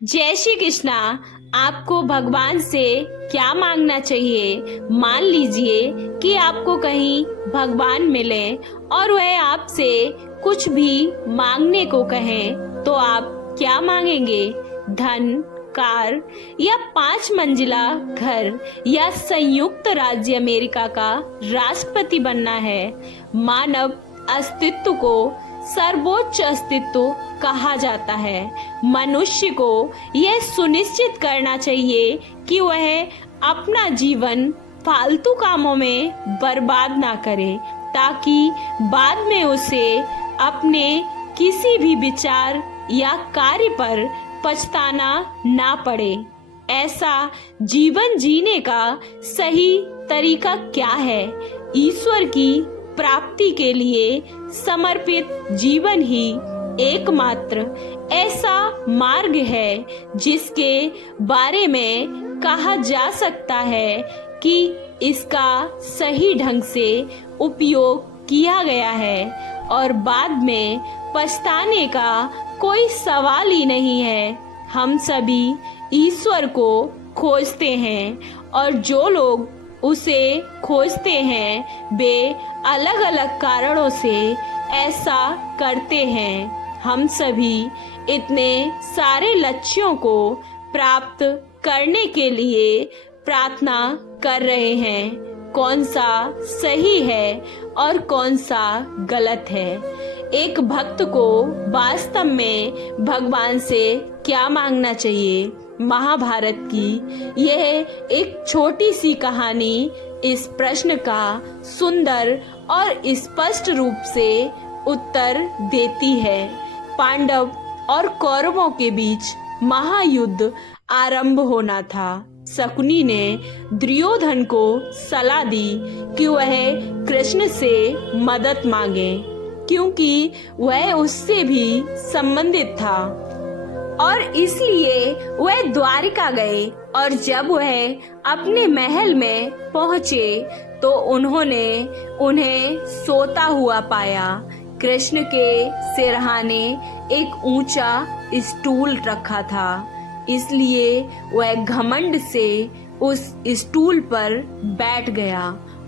जय श्री कृष्णा। आपको भगवान से क्या मांगना चाहिए? मान लीजिए कि आपको कहीं भगवान मिले और वह आपसे कुछ भी मांगने को कहें, तो आप क्या मांगेंगे? धन, कार या 5 मंजिला घर या संयुक्त राज्य अमेरिका का राष्ट्रपति बनना है? मानव अस्तित्व को सर्वोच्च अस्तित्व कहा जाता है। मनुष्य को यह सुनिश्चित करना चाहिए कि वह अपना जीवन फालतू कामों में बर्बाद ना करे, ताकि बाद में उसे अपने किसी भी विचार या कार्य पर पछताना ना पड़े। ऐसा जीवन जीने का सही तरीका क्या है? ईश्वर की प्राप्ति के लिए समर्पित जीवन ही एकमात्र ऐसा मार्ग है जिसके बारे में कहा जा सकता है कि इसका सही ढंग से उपयोग किया गया है और बाद में पछताने का कोई सवाल ही नहीं है। हम सभी ईश्वर को खोजते हैं और जो लोग उसे खोजते हैं वे अलग अलग कारणों से ऐसा करते हैं। हम सभी इतने सारे लक्ष्यों को प्राप्त करने के लिए प्रार्थना कर रहे हैं। कौन सा सही है और कौन सा गलत है? एक भक्त को वास्तव में भगवान से क्या मांगना चाहिए? महाभारत की यह एक छोटी सी कहानी इस प्रश्न का सुंदर और स्पष्ट रूप से उत्तर देती है। पांडव और कौरवों के बीच महायुद्ध आरंभ होना था। शकुनी ने दुर्योधन को सलाह दी कि वह कृष्ण से मदद मांगे, क्योंकि वह उससे भी संबंधित था और इसलिए वह द्वारिका गए। और जब वह अपने महल में पहुँचे तो उन्होंने उन्हें सोता हुआ पाया। कृष्ण के सिरहाने एक ऊंचा स्टूल रखा था, इसलिए वह घमंड से उस स्टूल पर बैठ गया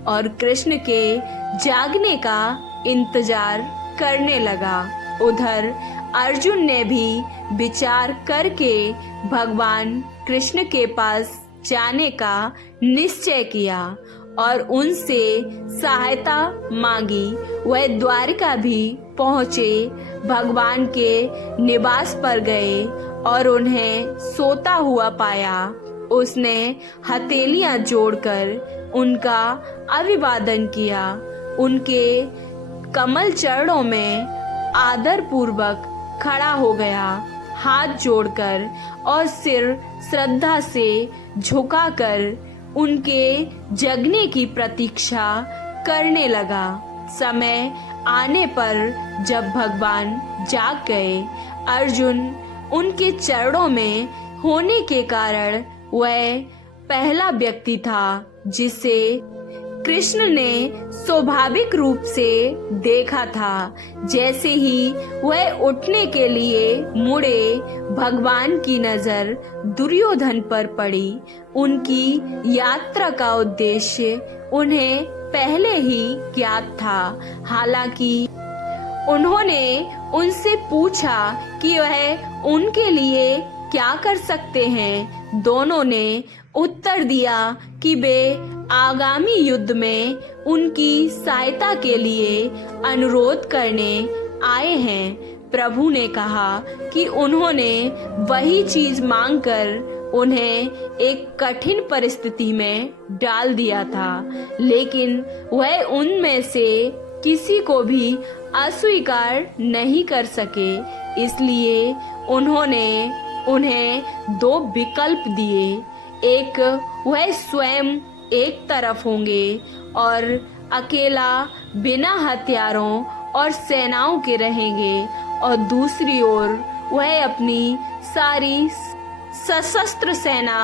और कृष्ण के जागने का इंतजार करने लगा। उधर अर्जुन ने भी विचार करके भगवान कृष्ण के पास जाने का निश्चय किया और उनसे सहायता मांगी। वह द्वारिका भी पहुँचे, भगवान के निवास पर गए और उन्हें सोता हुआ पाया। उसने हथेलियां जोड़कर उनका अभिवादन किया, उनके कमल चरणों में आदर पूर्वक खड़ा हो गया, हाथ जोड़कर और सिर श्रद्धा से झुकाकर उनके जगने की प्रतीक्षा करने लगा। समय आने पर जब भगवान जाग गए, अर्जुन उनके चरणों में होने के कारण वह पहला व्यक्ति था जिसे कृष्ण ने स्वाभाविक रूप से देखा था। जैसे ही वह उठने के लिए मुड़े, भगवान की नजर दुर्योधन पर पड़ी। उनकी यात्रा का उद्देश्य उन्हें पहले ही ज्ञात था। हालांकि उन्होंने उनसे पूछा कि वह उनके लिए क्या कर सकते हैं। दोनों ने उत्तर दिया कि वे आगामी युद्ध में उनकी सहायता के लिए अनुरोध करने आए हैं। प्रभु ने कहा कि उन्होंने वही चीज मांगकर उन्हें एक कठिन परिस्थिति में डाल दिया था, लेकिन वह उनमें से किसी को भी अस्वीकार नहीं कर सके। इसलिए उन्होंने उन्हें 2 विकल्प दिए। एक, वह स्वयं एक तरफ होंगे और अकेला बिना हथियारों और सेनाओं के रहेंगे, और दूसरी ओर वह अपनी सारी सशस्त्र सेना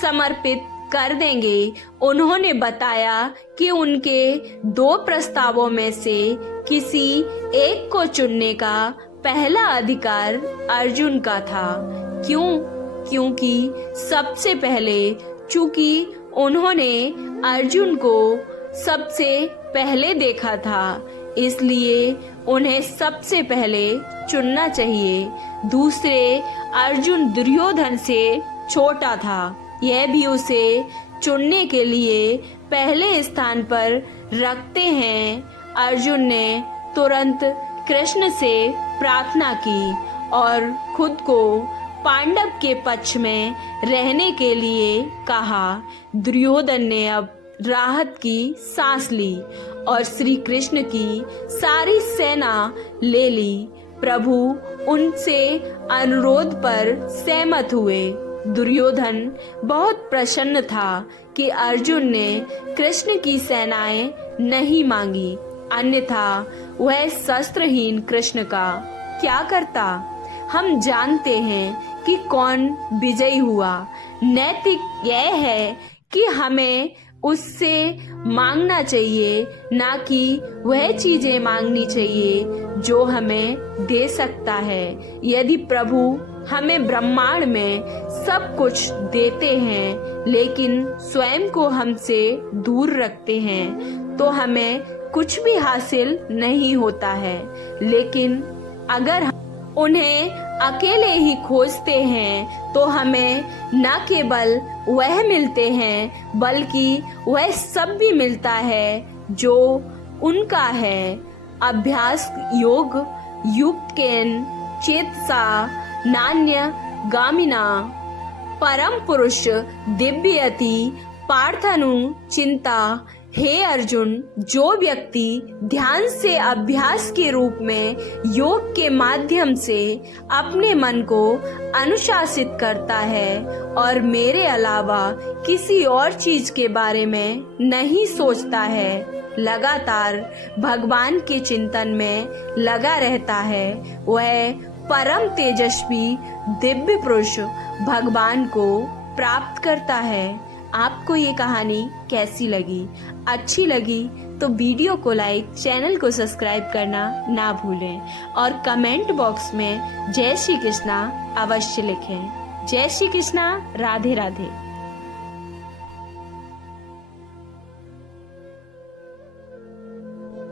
समर्पित कर देंगे। उन्होंने बताया कि उनके 2 प्रस्तावों में से किसी एक को चुनने का पहला अधिकार अर्जुन का था। क्यों? क्योंकि सबसे पहले चूंकि उन्होंने अर्जुन को सबसे पहले देखा था, इसलिए उन्हें सबसे पहले चुनना चाहिए। दूसरे, अर्जुन दुर्योधन से छोटा था, यह भी उसे चुनने के लिए पहले स्थान पर रखते हैं। अर्जुन ने तुरंत कृष्ण से प्रार्थना की और खुद को पांडव के पक्ष में रहने के लिए कहा। दुर्योधन ने अब राहत की सांस ली और श्री कृष्ण की सारी सेना ले ली। प्रभु उनसे अनुरोध पर सहमत हुए। दुर्योधन बहुत प्रसन्न था कि अर्जुन ने कृष्ण की सेनाएं नहीं मांगी, अन्यथा वह शस्त्रहीन कृष्ण का क्या करता। हम जानते हैं कि कौन विजयी हुआ। नैतिक यह है कि हमें उससे मांगना चाहिए, ना कि वह चीजें मांगनी चाहिए जो हमें दे सकता है। यदि प्रभु हमें ब्रह्मांड में सब कुछ देते हैं लेकिन स्वयं को हमसे दूर रखते हैं तो हमें कुछ भी हासिल नहीं होता है। लेकिन अगर हम उन्हें अकेले ही खोजते हैं तो हमें न केवल वह मिलते हैं बल्कि वह सब भी मिलता है जो उनका है। अभ्यास योग युक्तेन चेतसा नान्य गामिना परम पुरुष दिव्यति पार्थनु चिंता। हे अर्जुन, जो व्यक्ति ध्यान से अभ्यास के रूप में योग के माध्यम से अपने मन को अनुशासित करता है और मेरे अलावा किसी और चीज के बारे में नहीं सोचता है, लगातार भगवान के चिंतन में लगा रहता है, वह परम तेजस्वी दिव्य पुरुष भगवान को प्राप्त करता है। आपको ये कहानी कैसी लगी? अच्छी लगी तो वीडियो को लाइक, चैनल को सब्सक्राइब करना ना भूलें और कमेंट बॉक्स में जय श्री कृष्णा अवश्य लिखें। जय श्री कृष्णा। राधे राधे।